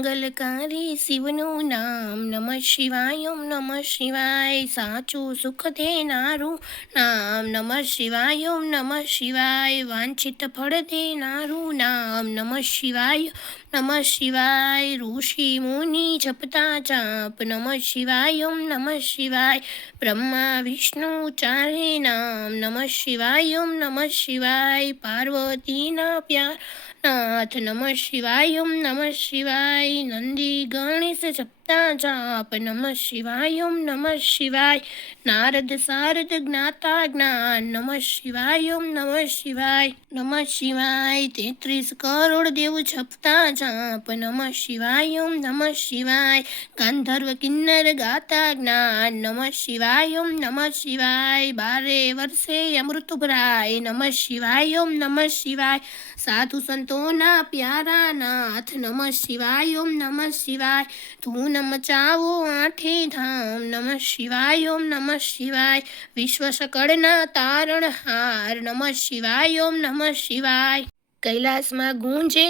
મંગલકારી શિવનું નામ નમઃ શિવાય ઓમ નમઃ શિવાય સાચું સુખ દેનારું નામ નમઃ શિવાય ઓમ નમઃ શિવાય વાંછિત ફળ દેનારું નામ નમઃ શિવાય નમઃ શિવાય ઋષિ મુનિ જપતા જાપ નમઃ શિવાય ઓમ નમઃ શિવાય બ્રહ્મા વિષ્ણુ ચારે નામ નમઃ શિવાય ઓમ નમઃ શિવાય પાર્વતીના પ્યાર નાથ નમઃ શિવાય ઓમ નમઃ શિવાય નંદી ગણેશ જપતા જાપ નમઃ શિવાય ઓમ નમઃ શિવાય નારદ સારદ જ્ઞાતા જ્ઞાન નમઃ શિવાય ઓમ નમઃ શિવાય નમઃ શિવાય 33 કરોડ દેવ જપતા જાપ નમઃ શિવાય ઓમ નમઃ શિવાય ગાંધર્વ કિન્નર ગાતા જ્ઞાન નમઃ શિવાય ઓમ નમઃ શિવાય 12 વર્ષે અમૃત ભરાય નમઃ શિવાય ઓમ નમઃ શિવાય સાધુ સંતોના પ્યારા નાથ નમઃ શિવાય ઓમ નમઃ શિવાય ધૂન મચાવો આઠે ધામ નમઃ શિવાય ઓમ નમઃ શિવાય વિશ્વ સકળના તારણહાર નમઃ શિવાય ઓમ નમઃ શિવાય કૈલાસમાં ગુંજે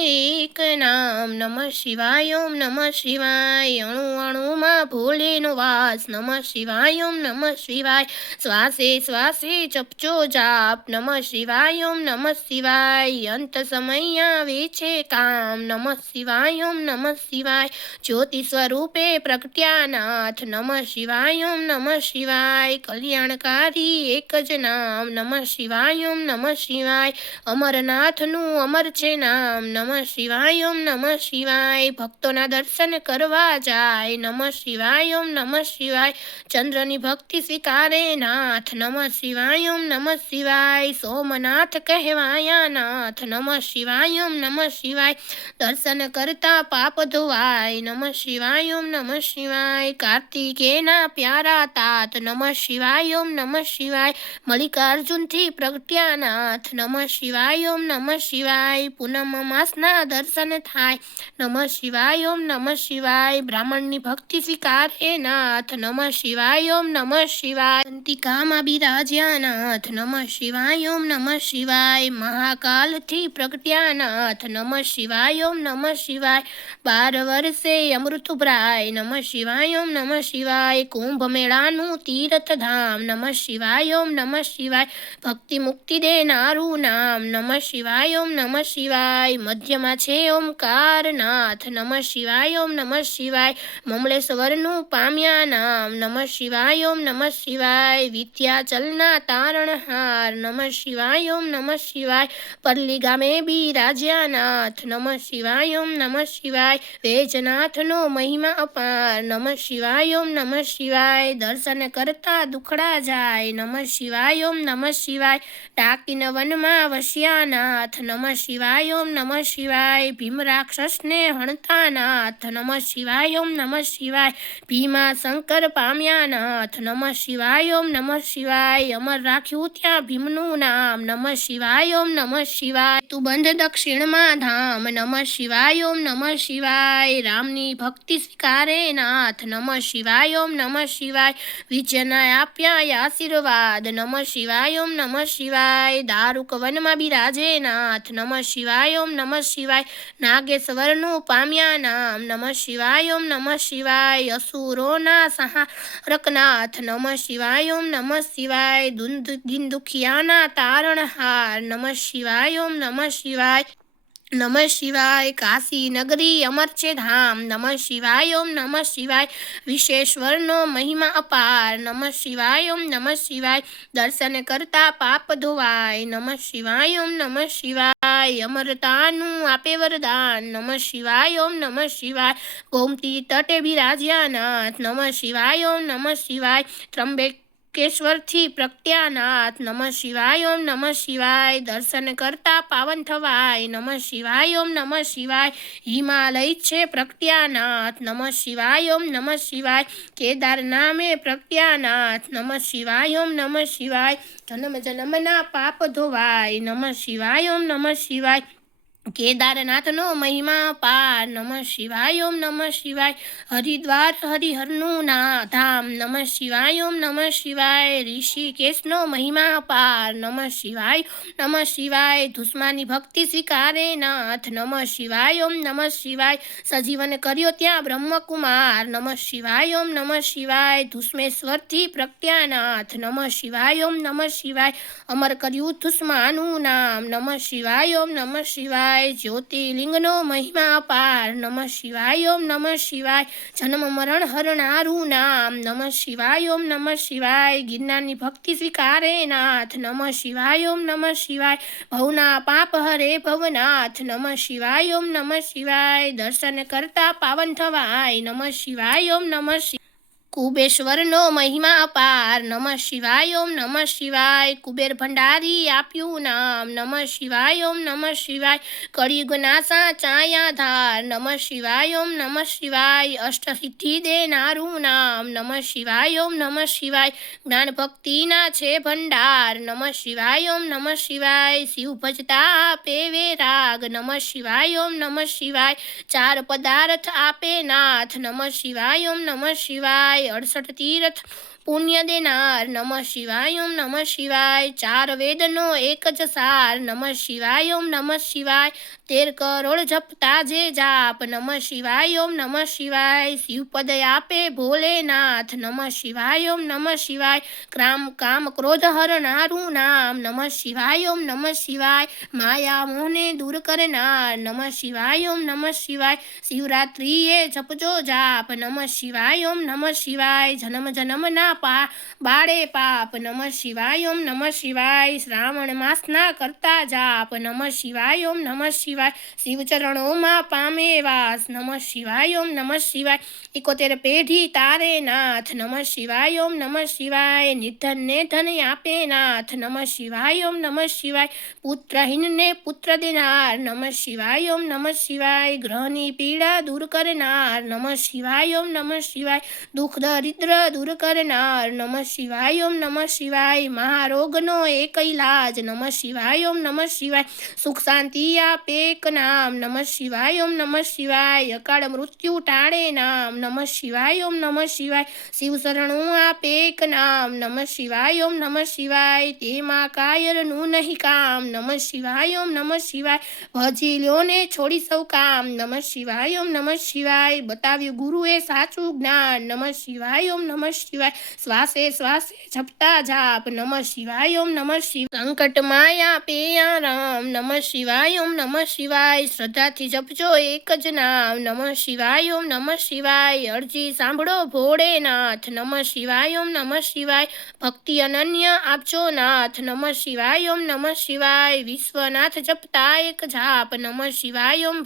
એક નામ નમઃ શિવાય ઓમ નમઃ શિવાય અણુ અણુમાં ભોલેનો વાસ નમઃ શિવાય ઓમ નમઃ શિવાય શ્વાસે શ્વાસે જપજો જાપ નમઃ શિવાય ઓમ નમઃ શિવાય અંત સમય આવે છે કામ નમઃ શિવાય ઓમ નમઃ શિવાય જ્યોતિ સ્વરૂપે પ્રગટ્યાનાથ નમઃ શિવાય ઓમ નમઃ શિવાય કલ્યાણકારી એક જ નામ નમઃ શિવાય ઓમ નમઃ શિવાય અમરનાથનું અમર છે નામ નમઃ શિવાય ઓમ નમઃ શિવાય ભક્તોના દર્શન કરવા જાય નમઃ શિવાય ઓમ નમઃ શિવાય ચંદ્રની ભક્તિ સ્વીકારે નાથ નમઃ શિવાય ઓમ નમઃ શિવાય સોમનાથ કહેવાયા નાથ નમઃ શિવાય ઓમ નમઃ શિવાય દર્શન કરતા પાપ ધોવાય નમઃ શિવાય ઓમ નમઃ શિવાય કાર્તિકેયના પ્યારા તાત નમઃ શિવાય ઓમ નમઃ શિવાય મલ્લિકાર્જુનથી પ્રગટ્યાનાથ નમઃ શિવાય ઓમ નમઃ શિવાય પૂનમ માસના દર્શન થાય નમઃ શિવાય ઓમ નમઃ શિવાય બ્રાહ્મણની ભક્તિ સ્વીકારે નાથ નમઃ શિવાય ઓમ નમઃ શિવાય અંતિકામાં બિરાજ્યા નાથ નમઃ શિવાય ઓમ નમઃ શિવાય મહાકાલથી પ્રગટ્યા નાથ નમઃ શિવાય ઓમ નમઃ શિવાય 12 વર્ષે અમૃત ભરાય નમઃ શિવાય ઓમ નમઃ શિવાય કુંભ મેળાનું તીર્થધામ નમઃ શિવાય ઓમ નમઃ શિવાય ભક્તિ મુક્તિ દેનારું નામ નમઃ શિવાય ઓમ નમઃ શિવાય મધ્યમાં છે ઓમકાર નાથ નમઃ શિવાય ઓમ નમઃ શિવાય મમલેશ્વરનું પામ્યા નામ નમઃ શિવાય ઓમ નમઃ શિવાય વિદ્યાચલના તારણહાર નમઃ શિવાય ઓમ નમઃ શિવાય પરલી ગામે બિરાજ્યા નાથ નમઃ શિવાય ઓમ નમઃ શિવાય વેજનાથનો મહિમા અપાર નમઃ શિવાય ઓમ નમઃ શિવાય દર્શન કરતા દુખડા જાય નમઃ શિવાય ઓમ નમઃ શિવાય ડાકીન વનમાં વસ્યા નાથ નમઃ શિવાય ઓમ નમઃ શિવાય ભીમ રાક્ષસને હણતા નાથ નમઃ શિવાય ઓમ નમઃ શિવાય ભીમા શંકર પામ્યા નાથ નમઃ શિવાય ઓમ નમઃ શિવાય અમર રાખ્યું ત્યાં ભીમનું નામ નમઃ શિવાય ઓમ નમઃ શિવાય તું બંધ દક્ષિણમાં ધામ નમઃ શિવાય ઓમ નમઃ શિવાય રામની ભક્તિ સ્વીકારે નાથ નમઃ શિવાય ઓમ નમઃ શિવાય વિજયના આપ્યા આશીર્વાદ નમઃ શિવાય ઓમ નમઃ શિવાય દારૂક વનમાં બિરાજે નાથ નમઃ શિવાય ઓમ નમઃ શિવાય નાગેશ્વરનું પામ્યા નામ નમઃ શિવાય ઓમ નમઃ શિવાય અસુરોના સહારકનાથ નમઃ શિવાય ઓમ નમઃ શિવાય દીન દુખિયાના તારણહાર નમઃ શિવાય ઓમ નમઃ શિવાય નમઃ શિવાય કાશી નગરી અમર છે ધામ નમઃ શિવાય ઓમ નમઃ શિવાય વિશ્વેશ્વરનો મહિમા અપાર નમઃ શિવાય ઓમ નમઃ શિવાય દર્શન કરતા પાપ ધોવાય નમઃ શિવાય ઓમ નમઃ શિવાય અમરતાનું આપે વરદાન નમઃ શિવાય ઓમ નમઃ શિવાય ગોમતી તટે બિરાજ્યા નાથ નમઃ શિવાય ઓમ નમઃ શિવાય ત્રંબકેશ્વરથી પ્રગટ્યાનાથ નમઃ શિવાય ઓમ નમઃ શિવાય દર્શન કરતા પાવન થવાય નમઃ શિવાય ઓમ નમઃ શિવાય હિમાલય છે પ્રગટ્યાનાથ નમઃ શિવાય ઓમ નમઃ શિવાય કેદાર નામે પ્રગટ્યાનાથ નમઃ શિવાય ઓમ નમઃ શિવાય જન્મ જન્મના પાપ ધોવાય નમઃ શિવાય ઓમ નમઃ શિવાય કેદારનાથનો મહિમા પાર નમઃ શિવાય ઓમ નમઃ શિવાય. હરિદ્વાર હરિહરનું ધામ નમઃ શિવાય ઓમ નમઃ શિવાય. ઋષિકેશનો મહિમા પાર નમઃ શિવાય નમઃ શિવાય. ધુષ્માની ભક્તિ સ્વીકારે નાથ નમઃ શિવાય ઓમ નમઃ શિવાય. સજીવન કર્યો ત્યાં બ્રહ્મકુમાર નમઃ શિવાય ઓમ નમઃ શિવાય. ધુષ્મેશ્વરથી પ્રજ્ઞાનાથ નમઃ શિવાય ઓમ નમઃ શિવાય. અમર કર્યું ધુષ્માનું નામ નમઃ શિવાય ઓમ નમઃ શિવાય. જ્યોતિર્લિંગનો મહિમા પાર નમઃ શિવાય ઓમ નમઃ શિવાય. જન્મ મરણ હરનારું નામ નમઃ શિવાય ઓમ નમઃ શિવાય. ગિરનારની ભક્તિ સ્વીકારે નાથ નમઃ શિવાય ઓમ નમઃ શિવાય. ભવના પાપ હરે ભવનાથ નમઃ શિવાય ઓમ નમઃ શિવાય. દર્શન કરતા પાવન થવાય નમઃ શિવાય ઓમ નમઃ શિવાય. કુબેશ્વરનો મહિમા પાર નમઃ શિવાય ઓમ નમઃ શિવાય. કુબેર ભંડારી આપ્યું નામ નમઃ શિવાય ઓમ નમઃ શિવાય. કળિયુગના સાચાયા ધાર નમઃ શિવાય ઓમ નમઃ શિવાય. અષ્ટસિદ્ધિ દેનારું નામ નમઃ શિવાય ઓમ નમઃ શિવાય. જ્ઞાન ભક્તિના છે ભંડાર નમઃ શિવાય ઓમ નમઃ શિવાય. શિવ ભજતા આપે વેરાગ નમઃ શિવાય ઓમ નમઃ શિવાય. ચાર પદાર્થ આપે નાથ નમઃ શિવાય ઓમ નમઃ શિવાય. 68 તીર્થ પુણ્ય દેનાર નમઃ શિવાય ઓમ નમઃ શિવાય. ચાર વેદનો એક જ સાર નમઃ શિવાય ઓમ નમઃ શિવાય. 13 કરોડ જપતા જે જાપ નમઃ શિવાય ઓમ નમઃ શિવાય. શિવપદ આપે ભોલેનાથ નમઃ શિવાય ઓમ નમઃ શિવાય. કામ ક્રોધ હરનારું નામ નમઃ શિવાય ઓમ નમઃ શિવાય. માયા મોહને દૂર કરનાર નમઃ શિવાય ઓમ નમઃ શિવાય. શિવરાત્રિએ જપજો જાપ નમઃ શિવાય ઓમ નમઃ શિવાય. જન્મ જન્મના બાળે પાપ નમઃ શિવાય ઓમ નમઃ શિવાય. શ્રાવણ માસના કરતા જાપ નમઃ શિવાય ઓમ નમઃ શિવાય. શિવ ચરણોમાં પામે વાસ નમઃ શિવાય ઓમ નમઃ શિવાય. 71 પેઢી તારે નાથ નમઃ શિવાય ઓમ નમઃ શિવાય. નિધનને ધન આપે નાથ નમઃ શિવાય ઓમ નમઃ શિવાય. પુત્રહીનને પુત્ર દેનાર નમઃ શિવાય ઓમ નમઃ શિવાય. ગ્રહની પીડા દૂર કરનાર નમઃ શિવાય ઓમ નમઃ શિવાય. દુઃખ દરિદ્ર દૂર કરનાર નમઃ શિવાય ઓમ નમઃ શિવાય. મહારોગનો એક ઇલાજ નમઃ શિવાય ઓમ નમઃ શિવાય. સુખ શાંતિ આપે એક નામ નમઃ શિવાય ઓમ નમઃ શિવાય. અકાળ મૃત્યુ ટાળે નામ નમઃ શિવાય ઓમ નમઃ શિવાય. શિવ શરણું આપે એક નામ નમઃ શિવાય ઓમ નમઃ શિવાય. તેમાં કાયરનું નહીં કામ નમઃ શિવાય ઓમ નમઃ શિવાય. ભજી લ્યો ને છોડી સૌ કામ નમઃ શિવાય ઓમ નમઃ શિવાય. બતાવ્યું ગુરુએ સાચું જ્ઞાન નમઃ શિવાય ઓમ નમઃ શિવાય. શ્વાસે શ્વાસે જપતા જાપ નમઃ શિવાય ઓમ નમઃ શિવાય. સંકટ માયા પે આરામ નમઃ શિવાય ઓમ નમઃ શિવાય. શ્રદ્ધાથી જપજો એક જ નામ નમઃ શિવાય ઓમ નમઃ શિવાય. અરજી સાંભળો ભોળેનાથ નમઃ શિવાય ઓમ નમઃ શિવાય. ભક્તિ અનન્ય આપજો નાથ નમઃ શિવાય ઓમ નમઃ શિવાય. વિશ્વનાથ જપતા એક જાપ નમઃ શિવાય ઓમ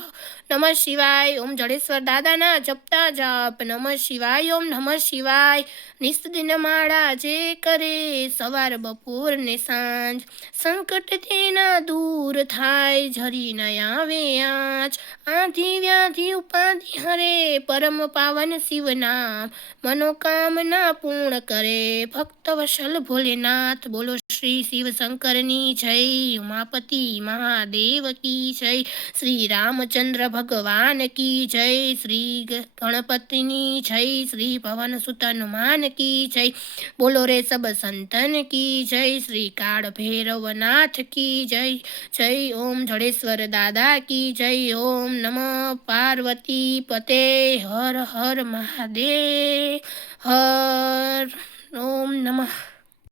નમઃ શિવાય. ઓમ જડેશ્વર દાદાના જપતા જાપ નમઃ શિવાય ઓમ નમઃ શિવાય. નિસ્તદિન માળા જે કરે સવાર બપોર ને સાંજ સંકટ તેના દૂર થાય જરી ન આવે આંચ. આધિ વ્યાધિ ઉપાધિ હરે પરમ પાવન શિવ નામ મનોકામના પૂર્ણ કરે ભક્ત વશલ ભોલેનાથ. બોલો શ્રી શિવ શંકરની જય. ઉમાપતિ મહાદેવ કી જય. શ્રી રામચંદ્ર ભગવાન કી જય. શ્રી ગણપતિની જય. શ્રી પવન સુત હનુમાન की जय. बोलो रे सब संतन की जय. श्री काल भैरवनाथ की जय. जय ओम जड़ेश्वर दादा की जय. ओम नमः पार्वती पते. हर हर महादेव. हर ओम नमः.